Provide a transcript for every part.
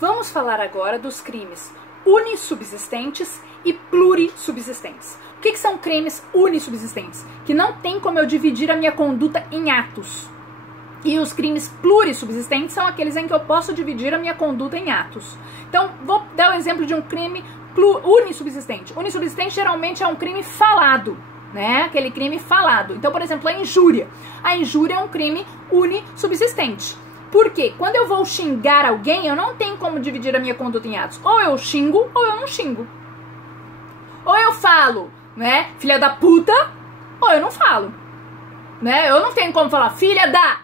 Vamos falar agora dos crimes unissubsistentes e plurissubsistentes. O que são crimes unissubsistentes? Que não tem como eu dividir a minha conduta em atos. E os crimes plurissubsistentes são aqueles em que eu posso dividir a minha conduta em atos. Então, vou dar o exemplo de um crime unissubsistente. Unissubsistente geralmente é um crime falado, né? Aquele crime falado. Então, por exemplo, a injúria. A injúria é um crime unissubsistente. Por quê? Quando eu vou xingar alguém, eu não tenho como dividir a minha conduta em atos. Ou eu xingo, ou eu não xingo. Ou eu falo, né, filha da puta, ou eu não falo. Né? Eu não tenho como falar, filha da...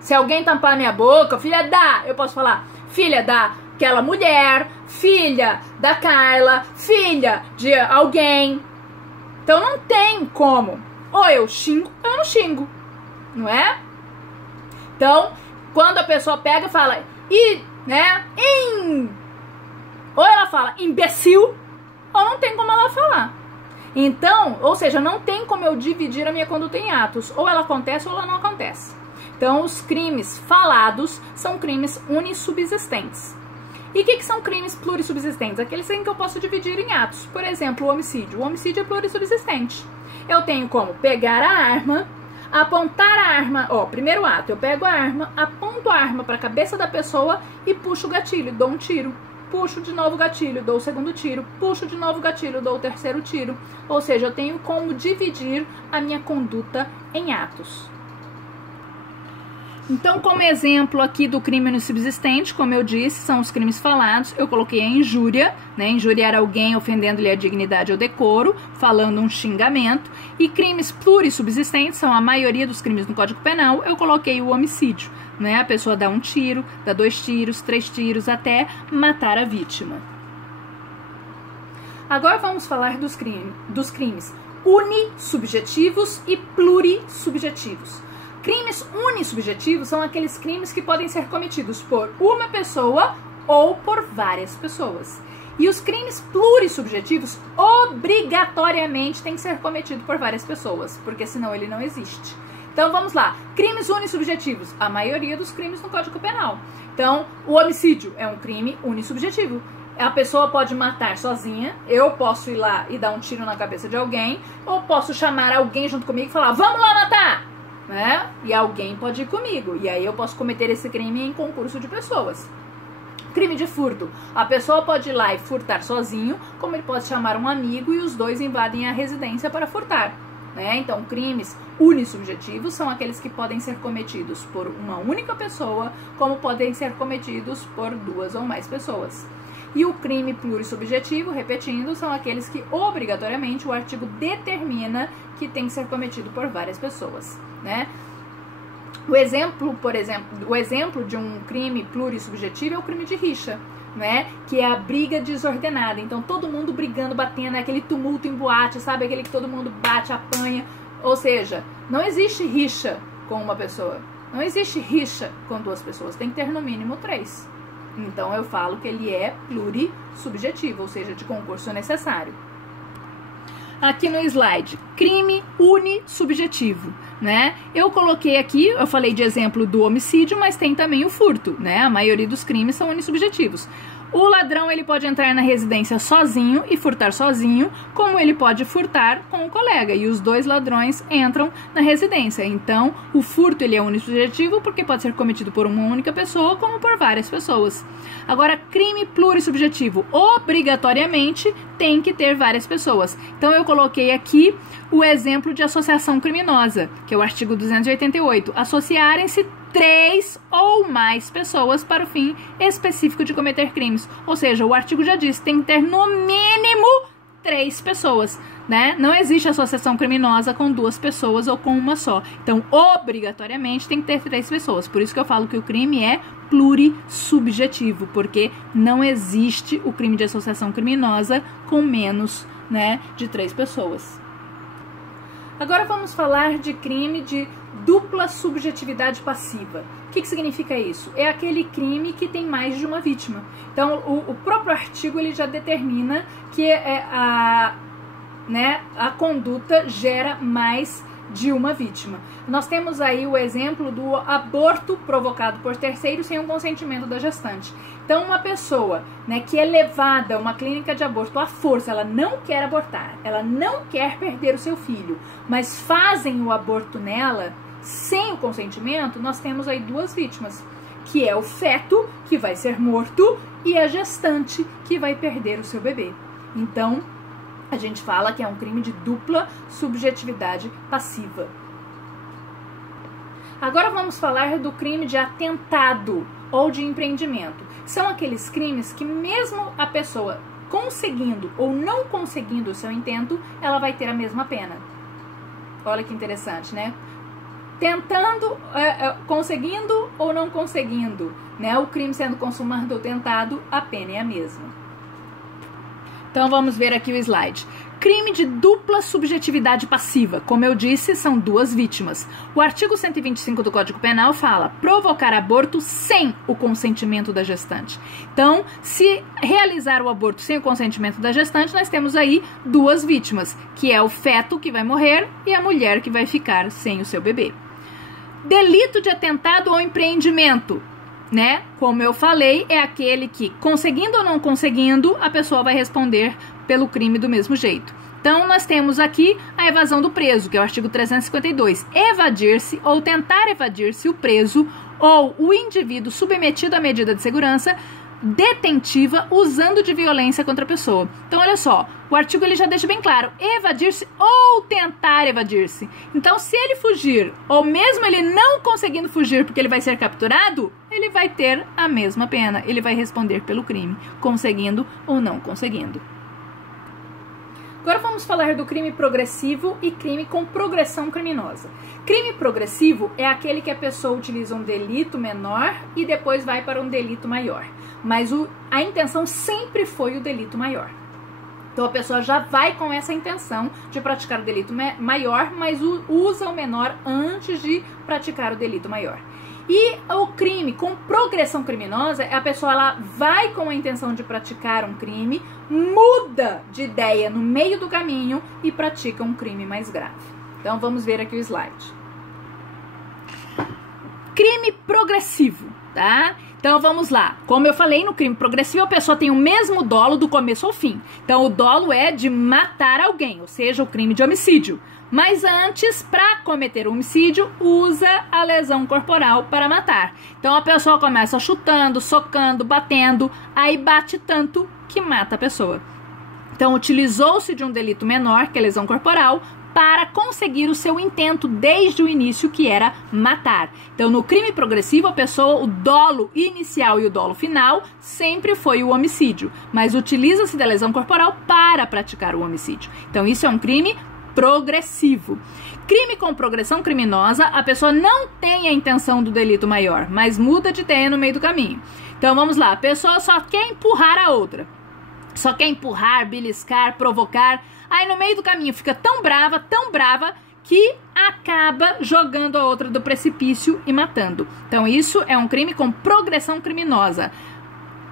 Se alguém tampar minha boca, filha da... Eu posso falar, filha da aquela mulher, filha da Carla, filha de alguém. Então não tem como. Ou eu xingo, ou eu não xingo. Não é? Então, quando a pessoa pega e fala, ou ela fala imbecil, ou não tem como ela falar. Então, ou seja, não tem como eu dividir a minha conduta em atos. Ou ela acontece ou ela não acontece. Então, os crimes falados são crimes unissubsistentes. E o que são crimes plurissubsistentes? Aqueles em que eu posso dividir em atos. Por exemplo, o homicídio. O homicídio é plurissubsistente. Eu tenho como pegar a arma, apontar a arma, primeiro ato, eu pego a arma, aponto a arma para a cabeça da pessoa e puxo o gatilho, dou um tiro. Puxo de novo o gatilho, dou o segundo tiro. Puxo de novo o gatilho, dou o terceiro tiro. Ou seja, eu tenho como dividir a minha conduta em atos. Então, como exemplo aqui do crime unissubsistente, como eu disse, são os crimes falados. Eu coloquei a injúria, né? Injuriar alguém ofendendo-lhe a dignidade ou decoro, falando um xingamento. E crimes plurissubsistentes são a maioria dos crimes no Código Penal. Eu coloquei o homicídio, né? A pessoa dá um tiro, dá 2 tiros, 3 tiros, até matar a vítima. Agora vamos falar dos crimes unissubjetivos e plurissubjetivos. Crimes unissubjetivos são aqueles crimes que podem ser cometidos por uma pessoa ou por várias pessoas. E os crimes plurissubjetivos obrigatoriamente têm que ser cometidos por várias pessoas, porque senão ele não existe. Então vamos lá, crimes unissubjetivos, a maioria dos crimes no Código Penal. Então, o homicídio é um crime unissubjetivo. A pessoa pode matar sozinha, eu posso ir lá e dar um tiro na cabeça de alguém, ou posso chamar alguém junto comigo e falar, vamos lá matar! Né? E alguém pode ir comigo, e aí eu posso cometer esse crime em concurso de pessoas. Crime de furto, a pessoa pode ir lá e furtar sozinho, como ele pode chamar um amigo e os dois invadem a residência para furtar, né? Então, crimes unissubjetivos são aqueles que podem ser cometidos por uma única pessoa, como podem ser cometidos por 2 ou mais pessoas. E o crime plurissubjetivo, repetindo, são aqueles que obrigatoriamente o artigo determina que tem que ser cometido por várias pessoas, né? O exemplo de um crime plurissubjetivo é o crime de rixa, né? Que é a briga desordenada. Então, todo mundo brigando, batendo, aquele tumulto em boate, sabe? Aquele que todo mundo bate, apanha. Ou seja, não existe rixa com uma pessoa. Não existe rixa com 2 pessoas. Tem que ter no mínimo 3. Então, eu falo que ele é plurissubjetivo, ou seja, de concurso necessário. Aqui no slide, crime unissubjetivo, né? Eu coloquei aqui, eu falei de exemplo do homicídio, mas tem também o furto, né? A maioria dos crimes são unissubjetivos. O ladrão, ele pode entrar na residência sozinho e furtar sozinho, como ele pode furtar com o colega, e os 2 ladrões entram na residência. Então, o furto, ele é unissubjetivo porque pode ser cometido por uma única pessoa, como por várias pessoas. Agora, crime plurissubjetivo, obrigatoriamente tem que ter várias pessoas. Então, eu coloquei aqui o exemplo de associação criminosa, que é o artigo 288. Associarem-se 3 ou mais pessoas para o fim específico de cometer crimes. Ou seja, o artigo já diz, tem que ter no mínimo 3 pessoas, né? Não existe associação criminosa com 2 pessoas ou com uma só. Então, obrigatoriamente tem que ter 3 pessoas. Por isso que eu falo que o crime é plurissubjetivo, porque não existe o crime de associação criminosa com menos, né, de 3 pessoas. Agora vamos falar de crime de dupla subjetividade passiva. O que significa isso? É aquele crime que tem mais de uma vítima. Então, o próprio artigo ele já determina que a conduta gera mais de uma vítima. Nós temos aí o exemplo do aborto provocado por terceiro sem o consentimento da gestante. Então, uma pessoa, né, que é levada a uma clínica de aborto à força, ela não quer abortar, ela não quer perder o seu filho, mas fazem o aborto nela sem o consentimento, nós temos aí duas vítimas, que é o feto, que vai ser morto, e a gestante, que vai perder o seu bebê. Então, a gente fala que é um crime de dupla subjetividade passiva. Agora vamos falar do crime de atentado ou de empreendimento. São aqueles crimes que mesmo a pessoa conseguindo ou não conseguindo o seu intento, ela vai ter a mesma pena. Olha que interessante, né? Tentando, conseguindo ou não conseguindo, né? O crime sendo consumado ou tentado, a pena é a mesma. Então vamos ver aqui o slide. Crime de dupla subjetividade passiva. Como eu disse, são duas vítimas. O artigo 125 do Código Penal fala provocar aborto sem o consentimento da gestante. Então, se realizar o aborto sem o consentimento da gestante, nós temos aí duas vítimas, que é o feto que vai morrer e a mulher que vai ficar sem o seu bebê. Delito de atentado ou empreendimento, né? Como eu falei, é aquele que, conseguindo ou não conseguindo, a pessoa vai responder pelo crime do mesmo jeito. Então, nós temos aqui a evasão do preso, que é o artigo 352. Evadir-se ou tentar evadir-se o preso ou o indivíduo submetido à medida de segurança detentiva usando de violência contra a pessoa. Então, olha só, o artigo ele já deixa bem claro, evadir-se ou tentar evadir-se. Então, se ele fugir, ou mesmo ele não conseguindo fugir porque ele vai ser capturado, ele vai ter a mesma pena, ele vai responder pelo crime, conseguindo ou não conseguindo. Agora vamos falar do crime progressivo e crime com progressão criminosa. Crime progressivo é aquele que a pessoa utiliza um delito menor e depois vai para um delito maior. Mas a intenção sempre foi o delito maior. Então a pessoa já vai com essa intenção de praticar o delito maior, mas usa o menor antes de praticar o delito maior. E o crime com progressão criminosa, a pessoa ela vai com a intenção de praticar um crime, muda de ideia no meio do caminho e pratica um crime mais grave. Então vamos ver aqui o slide. Crime progressivo, tá? Então vamos lá. Como eu falei, no crime progressivo a pessoa tem o mesmo dolo do começo ao fim. Então o dolo é de matar alguém, ou seja, o crime de homicídio. Mas antes, para cometer o homicídio, usa a lesão corporal para matar. Então a pessoa começa chutando, socando, batendo, aí bate tanto que mata a pessoa. Então utilizou-se de um delito menor, que é lesão corporal, para conseguir o seu intento desde o início, que era matar. Então no crime progressivo, a pessoa, o dolo inicial e o dolo final sempre foi o homicídio, mas utiliza-se da lesão corporal para praticar o homicídio. Então isso é um crime progressivo. Crime com progressão criminosa, a pessoa não tem a intenção do delito maior, mas muda de ideia no meio do caminho. Então vamos lá, a pessoa só quer empurrar a outra. Só quer empurrar, beliscar, provocar. Aí no meio do caminho fica tão brava, que acaba jogando a outra do precipício e matando. Então isso é um crime com progressão criminosa.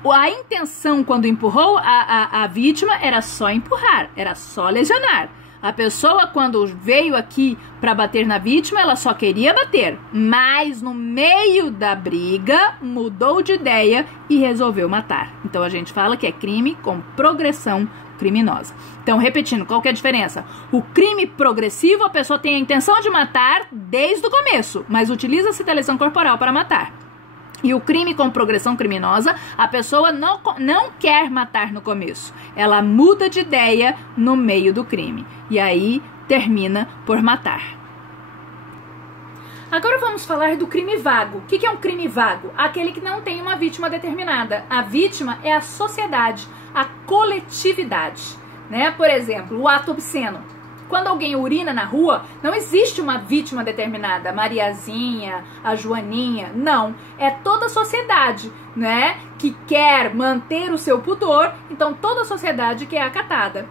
A intenção quando empurrou a vítima era só empurrar, era só lesionar. A pessoa, quando veio aqui para bater na vítima, ela só queria bater, mas no meio da briga mudou de ideia e resolveu matar. Então a gente fala que é crime com progressão criminosa. Então, repetindo, qual que é a diferença? O crime progressivo, a pessoa tem a intenção de matar desde o começo, mas utiliza-se da lesão corporal para matar. E o crime com progressão criminosa, a pessoa não quer matar no começo. Ela muda de ideia no meio do crime. E aí termina por matar. Agora vamos falar do crime vago. O que é um crime vago? Aquele que não tem uma vítima determinada. A vítima é a sociedade, a coletividade, né? Por exemplo, o ato obsceno. Quando alguém urina na rua, não existe uma vítima determinada, a Mariazinha, a Joaninha, não. É toda a sociedade, né, que quer manter o seu pudor, então toda a sociedade que é acatada.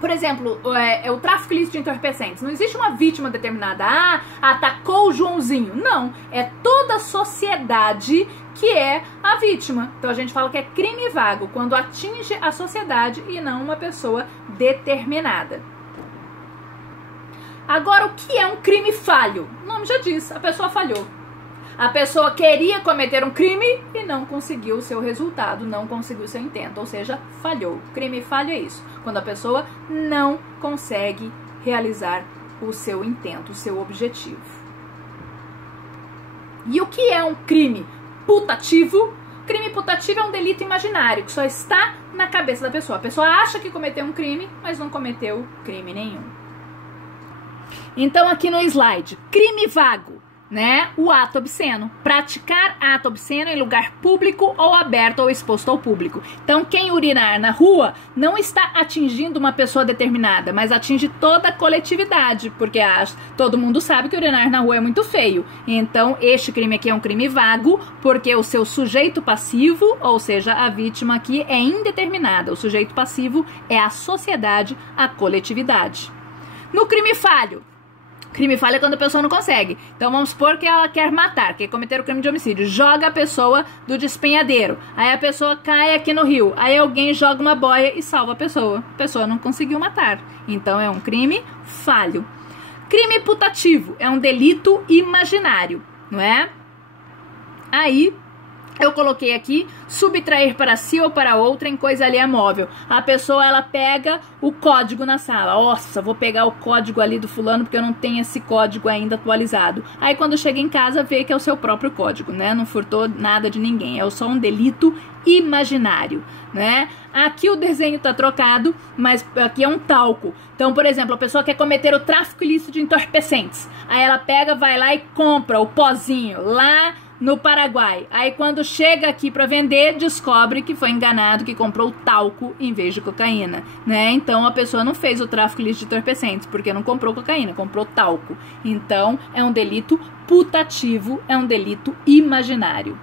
Por exemplo, o tráfico ilícito de entorpecentes. Não existe uma vítima determinada. Ah, atacou o Joãozinho. Não, é toda a sociedade que é a vítima. Então a gente fala que é crime vago, quando atinge a sociedade e não uma pessoa determinada. Agora, o que é um crime falho? O nome já diz, a pessoa falhou. A pessoa queria cometer um crime e não conseguiu o seu resultado, não conseguiu o seu intento, ou seja, falhou. Crime falho é isso, quando a pessoa não consegue realizar o seu intento, o seu objetivo. E o que é um crime putativo? Crime putativo é um delito imaginário, que só está na cabeça da pessoa. A pessoa acha que cometeu um crime, mas não cometeu crime nenhum. Então, aqui no slide, crime vago, né? O ato obsceno. Praticar ato obsceno em lugar público ou aberto ou exposto ao público. Então, quem urinar na rua não está atingindo uma pessoa determinada, mas atinge toda a coletividade, porque todo mundo sabe que urinar na rua é muito feio. Então, este crime aqui é um crime vago, porque o seu sujeito passivo, ou seja, a vítima aqui é indeterminada. O sujeito passivo é a sociedade, a coletividade. No crime falho. Crime falho é quando a pessoa não consegue. Então vamos supor que ela quer matar, quer cometer o crime de homicídio. Joga a pessoa do despenhadeiro. Aí a pessoa cai aqui no rio. Aí alguém joga uma boia e salva a pessoa. A pessoa não conseguiu matar. Então é um crime falho. Crime putativo é um delito imaginário, não é? Aí eu coloquei aqui, subtrair para si ou para outra em coisa alheia móvel. A pessoa, ela pega o código na sala. Nossa, vou pegar o código ali do fulano porque eu não tenho esse código ainda atualizado. Aí quando chega em casa, vê que é o seu próprio código, né? Não furtou nada de ninguém. É só um delito imaginário, né? Aqui o desenho tá trocado, mas aqui é um talco. Então, por exemplo, a pessoa quer cometer o tráfico ilícito de entorpecentes. Aí ela pega, vai lá e compra o pozinho lá no Paraguai. Aí quando chega aqui para vender, descobre que foi enganado, que comprou talco em vez de cocaína, né? Então a pessoa não fez o tráfico ilícito de entorpecentes, porque não comprou cocaína, comprou talco. Então é um delito putativo, é um delito imaginário.